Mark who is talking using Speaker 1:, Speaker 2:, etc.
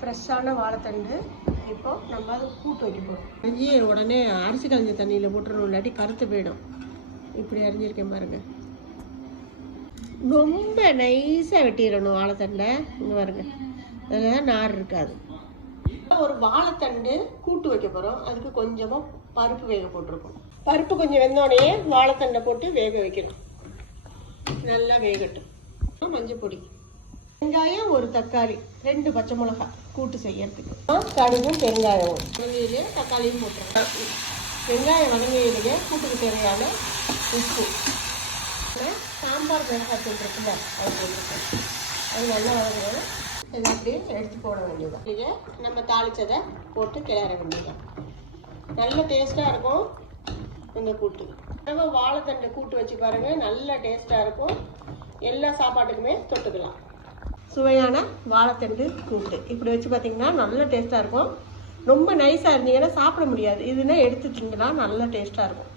Speaker 1: ஃப்ரெஷ்ஷான வாழைத்தண்டு. இப்போ நம்ம அதை கூட்டு வைக்க போகிறோம் அரிஞ்சி உடனே அரிசி கலைஞ்ச தண்ணியில் போட்டுறணும் இல்லாட்டி கருத்து போயிடும். இப்படி அரிஞ்சிருக்கேன் பாருங்க. ரொம்ப நைஸாக வெட்டிடணும் வாழைத்தண்டை. இங்கே பாருங்க. அதில் நார் இருக்காது. ஒரு வாழைத்தண்டு கூட்டு வைக்க போகிறோம் அதுக்கு கொஞ்சமாக பருப்பு வேக போட்டிருக்கோம். பருப்பு கொஞ்சம் வெந்தோடனே வாழைத்தண்டை போட்டு வேக வைக்கணும். நல்லா வேகட்டும். மஞ்சள் பொடி வெங்காயம் ஒரு தக்காளி ரெண்டு பச்சை மிளகாய் கூட்டு செய்யறதுக்கு. கடுகும் வெங்காயம் வதங்கையிலே தக்காளியும் போட்டுருக்கோம் வெங்காயம் வதங்கையிலேயே கூட்டுக்கு தேவையான உப்பு. சாம்பார் மிளகாத்தூள் இருக்குல்ல அது போட்டுருக்கேன். அது நல்லா வதங்கணும். இதை அப்படியே எடுத்து போட வேண்டியதான் இதை நம்ம தாளிச்சதை போட்டு கிளற வேண்டியதான் நல்ல டேஸ்ட்டாக இருக்கும் இந்த கூட்டு. நம்ம வாழைத்தண்டை கூட்டு வச்சு பாருங்கள் நல்ல டேஸ்ட்டாக இருக்கும். எல்லா சாப்பாட்டுக்குமே தொட்டுக்கலாம். சுவையான வாழைத்தண்டு கூட்டு. இப்படி வச்சு பார்த்தீங்கன்னா நல்ல டேஸ்ட்டாக இருக்கும். ரொம்ப நைஸாக இருந்தீங்கன்னா சாப்பிட முடியாது. இதுனா எடுத்து திங்கலாம் நல்ல டேஸ்ட்டாக இருக்கும்.